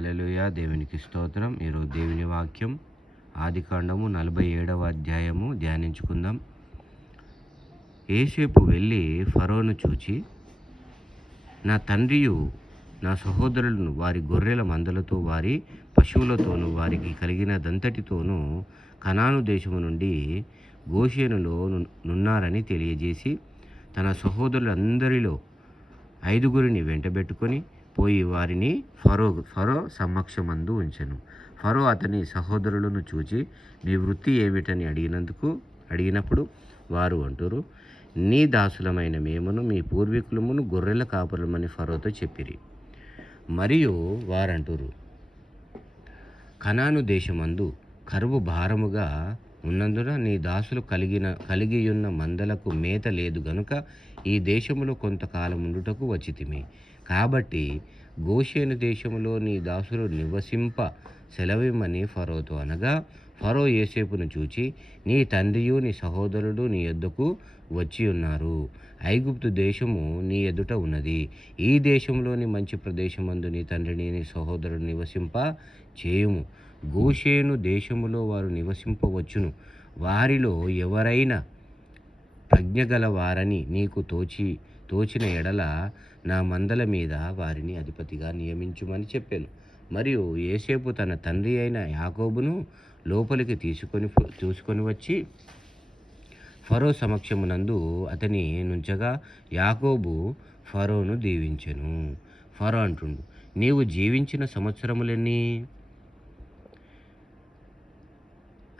హల్లెలూయా. దేవునికి స్తోత్రం. ఈరోజు దేవుని వాక్యం ఆదికాండము 47వ అధ్యాయము ధ్యానించుకుందాం. యోసేపు వెళ్ళి ఫరోను చూచి, నా తండ్రియు నా సహోదరులను వారి గొర్రెల మందలతో వారి పశువులతోనూ వారికి కలిగినదంతటితోనూ కనాను దేశము నుండి గోషేనులో నున్నారని తెలియజేసి, తన సహోదరులందరిలో 5గురిని వెంటబెట్టుకొని పోయి వారిని ఫరో సమక్షమందు ఉంచెను. ఫరో అతని సహోదరులను చూచి, మీ వృత్తి ఏమిటని అడిగినప్పుడు వారు అంటారు, నీ దాసులమైన మేమును మీ పూర్వీకులమును గొర్రెల కాపురమని ఫరోతో చెప్పిరి. మరియు వారంటారు, కనాను దేశమందు కరువు భారముగా ఉన్నందున నీ దాసులు కలిగియున్న మందలకు మేత లేదు గనుక ఈ దేశములో కొంతకాలం ఉండుటకు వచ్చితిమి. కాబట్టి గోషేను దేశములో నీ దాసులు నివసింప సెలవిమ్మని ఫరోతో అనగా, ఫరో యోసేపును చూచి, నీ తండ్రియు నీ సహోదరుడు నీ యొద్దకు వచ్చి ఉన్నారు. ఐగుప్తు దేశము నీ ఎదుట ఉన్నది. ఈ దేశంలోని మంచి ప్రదేశమందు నీ తండ్రిని నీ సహోదరుడు నివసింప చేయుము. గోషేను దేశములో వారు నివసింపవచ్చును. వారిలో ఎవరైనా ప్రజ్ఞగల వారని నీకు తోచిన ఎడల నా మందల మీద వారిని అధిపతిగా నియమించుమని చెప్పాను. మరియు యోసేపు తన తండ్రి అయిన యాకోబును లోపలికి తీసుకొని వచ్చి ఫరో సమక్షమునందు అతని నుంచగా యాకోబు ఫరోను దీవించెను. ఫరో అంటుండు, నీవు జీవించిన సంవత్సరములెన్ని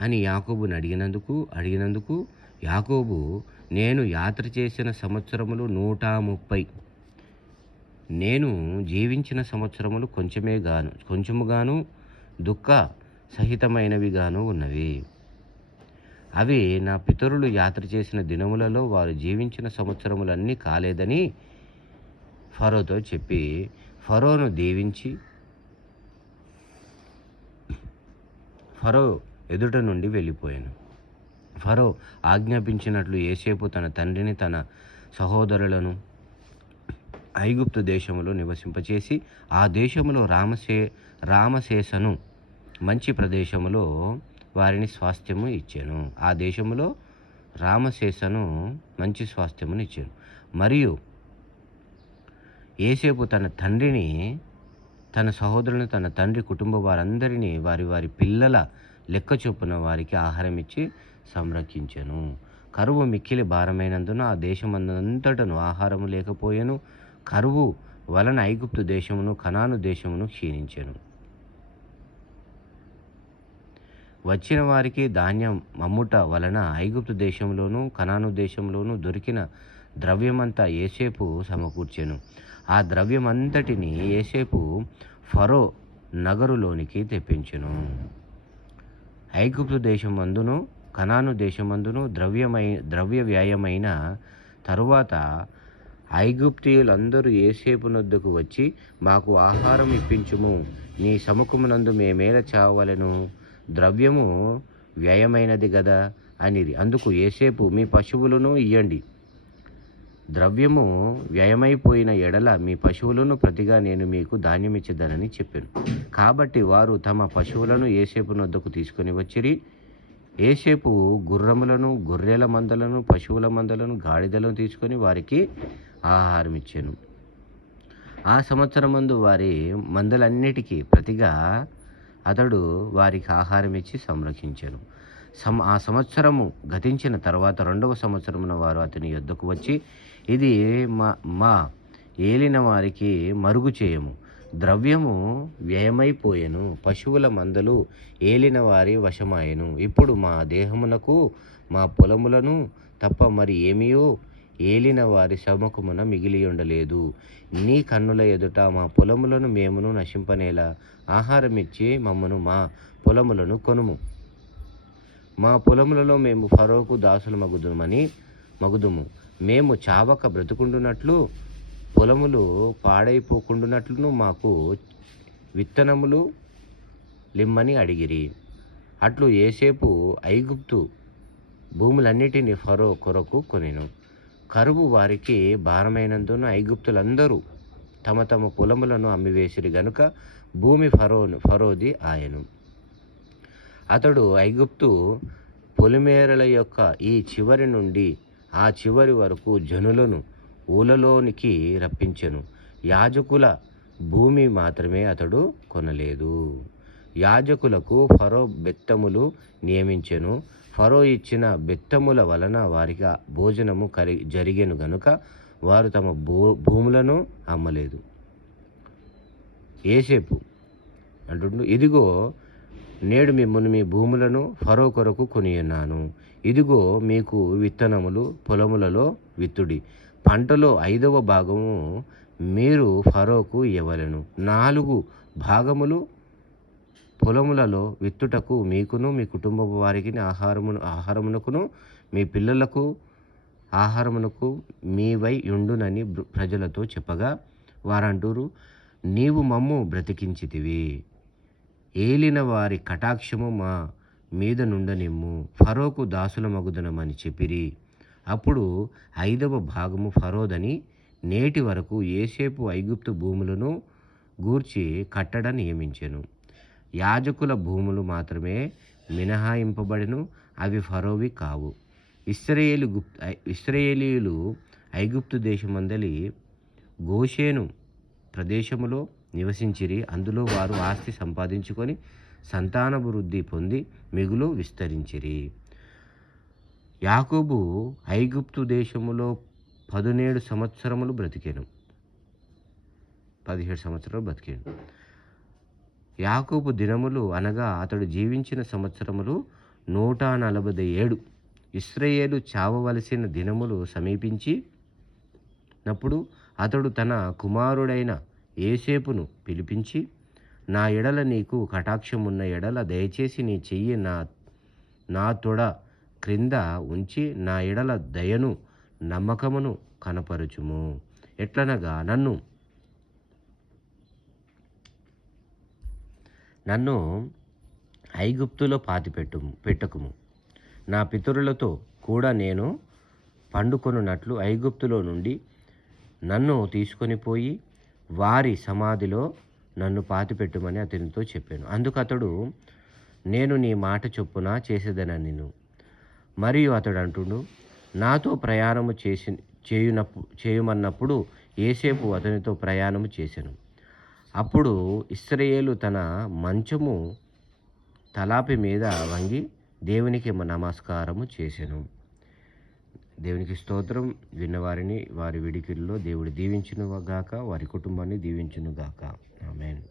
అని యాకోబుని అడిగినందుకు యాకోబు, నేను యాత్ర చేసిన సంవత్సరములు 130. నేను జీవించిన సంవత్సరములు కొంచెముగాను దుఃఖ సహితమైనవిగాను ఉన్నవి. అవి నా పితరులు యాత్ర చేసిన దినములలో వారు జీవించిన సంవత్సరములన్నీ కాలేదని ఫరోతో చెప్పి ఫరోను దీవించి ఫరో ఎదుట నుండి వెళ్ళిపోయాను. ఫరో ఆజ్ఞాపించినట్లు యోసేపు తన తండ్రిని తన సహోదరులను ఐగుప్తు దేశములో నివసింపచేసి ఆ దేశములో రామశేషను మంచి ప్రదేశములో వారిని స్వాస్థ్యము ఇచ్చాను. ఆ దేశములో రామశేషను మంచి స్వాస్థ్యమును ఇచ్చాను. మరియు యోసేపు తన తండ్రిని తన సహోదరులను తన తండ్రి కుటుంబ వారందరినీ వారి వారి పిల్లల లెక్క చొప్పున వారికి ఆహారం ఇచ్చి సంరక్షించెను. కరువు మిక్కిలి భారమైనందున ఆ దేశమంతటను ఆహారము లేకపోయెను. కరువు వలన ఐగుప్తు దేశమును కనాను దేశమును క్షీణించెను. వచ్చిన వారికి ధాన్యం అమ్ముట వలన ఐగుప్తు దేశంలోను కనాను దేశంలోను దొరికిన ద్రవ్యమంతా యోసేపు సమకూర్చెను. ఆ ద్రవ్యమంతటిని యోసేపు ఫరో నగరులోనికి తెప్పించెను. ఐగుప్తు దేశమందును కనాను దేశమందును ద్రవ్య వ్యయమైన తరువాత ఐగుప్తీయులందరూ యోసేపు నొద్దకు వచ్చి, మాకు ఆహారం ఇప్పించుము, నీ సముఖమునందు మేమేల చావలెను, ద్రవ్యము వ్యయమైనది గదా అనిరి. అందుకు యోసేపు, మీ పశువులను ఇయ్యండి, ద్రవ్యము వ్యయమైపోయిన ఎడల మీ పశువులను ప్రతిగా నేను మీకు ధాన్యమిచ్చేదనని చెప్పాను. కాబట్టి వారు తమ పశువులను యోసేపు నొద్దకు తీసుకొని వచ్చిరి. యోసేపు గుర్రములను గొర్రెల మందలను పశువుల మందలను గాడిదలను తీసుకొని వారికి ఆహారం ఇచ్చాను. ఆ సంవత్సరమందు వారి మందలన్నిటికీ ప్రతిగా అతడు వారికి ఆహారం ఇచ్చి సంరక్షించాను. ఆ సంవత్సరము గతించిన తర్వాత 2వ సంవత్సరమున వారు అతని యొద్దకు వచ్చి, ఇది మా ఏలిన వారికి మరుగు చేయము, ద్రవ్యము వ్యయమైపోయెను, పశువుల మందలు ఏలిన వారి వశమాయెను. ఇప్పుడు మా దేహమునకు మా పొలములను తప్ప మరి ఏమియో ఏలిన వారి సముఖమున మిగిలి ఉండలేదు. నీ కన్నుల ఎదుట మా పొలములను మేమును నశింపనేలా ఆహారం ఇచ్చి మమ్మను మా పొలములను కొనుము. మా పొలములలో మేము ఫరోకు దాసులు మగుదుము. మేము చావక బ్రతుకుండునట్లు పొలములు పాడైపోకుండునట్లును మాకు విత్తనములు లిమ్మని అడిగిరి. అట్లు యోసేపు ఐగుప్తు భూములన్నిటినీ ఫరో కొరకు కొనెను. కరువు వారికి భారమైనందున ఐగుప్తులందరూ తమ తమ పొలములను అమ్మివేసిరి గనుక భూమి ఫరోది ఆయను. అతడు ఐగుప్తు పొలిమేరల యొక్క ఈ చివరి నుండి ఆ చివరి వరకు జనులను ఊలలోనికి రప్పించెను. యాజకుల భూమి మాత్రమే అతడు కొనలేదు. యాజకులకు ఫరో బెత్తములు నియమించెను. ఫరో ఇచ్చిన బెత్తముల వలన వారికి భోజనము జరిగెను గనుక వారు తమ భూములను అమ్మలేదు. యోసేపు అంటుండు, ఇదిగో నేడు మిమ్మల్ని మీ భూములను ఫరో కొరకు కొనియున్నాను. ఇదిగో మీకు విత్తనములు పొలములలో విత్తుడి. పంటలో 5వ భాగము మీరు ఫరోకు ఇవ్వవలెను. 4 భాగములు పొలములలో విత్తుటకు మీకును మీ కుటుంబపు వారికి ఆహారమునకును మీ పిల్లలకు ఆహారమునకు మీవై యుండునని ప్రజలతో చెప్పగా వారంటూరు, నీవు మమ్ము బ్రతికించితివి, ఏలిన వారి కటాక్షము మా మీద నుండనిమ్ము, ఫరోకు దాసులమగుదనమని చెప్పిరి. అప్పుడు 5వ భాగము ఫరోదని నేటి వరకు యోసేపు ఐగుప్తు భూములను గూర్చి కట్టడ నియమించెను. యాజకుల భూములు మాత్రమే మినహాయింపబడెను, అవి ఫరోవి కావు. ఇశ్రాయేలీయులు ఐగుప్తు దేశమందలి గోషేను ప్రదేశములో నివసించిరి. అందులో వారు ఆస్తి సంపాదించుకొని సంతానభివృద్ధి పొంది మిగులు విస్తరించిరి. యాకోబు ఐగుప్తు దేశములో 17 సంవత్సరములు బ్రతికెను. 17 సంవత్సరాలు బ్రతికెను. యాకోబు దినములు అనగా అతడు జీవించిన సంవత్సరములు 147. ఇశ్రాయేలు చావవలసిన దినములు సమీపించినప్పుడు అతడు తన కుమారుడైన యోసేపును పిలిపించి, నా ఎడల నీకు కటాక్షమున్న ఎడల దయచేసి నీ చెయ్యి నా తొడ క్రింద ఉంచి నా ఎడల దయను నమ్మకమును కనపరుచుము. ఎట్లనగా నన్ను ఐగుప్తులో పెట్టకుము. నా పితరులతో కూడా నేను పండుకొనున్నట్లు ఐగుప్తులో నుండి నన్ను తీసుకొని పోయి వారి సమాధిలో నన్ను పాతిపెట్టుమని అతనితో చెప్పాను. అందుకు అతడు, నేను నీ మాట చొప్పున చేసేదనెను. మరియు అతడు అంటుండు, నాతో ప్రయాణము చేయమన్నప్పుడు యోసేపు అతనితో ప్రయాణము చేసెను. అప్పుడు ఇశ్రాయేలు తన మంచము తలాపి మీద వంగి దేవునికి నమస్కారము చేసెను. దేవునికి స్తోత్రం. విన్నవారిని వారి విడికిల్లో దేవుడు దీవించును గాక, వారి కుటుంబాన్ని దీవించును గాక. ఆమేన్.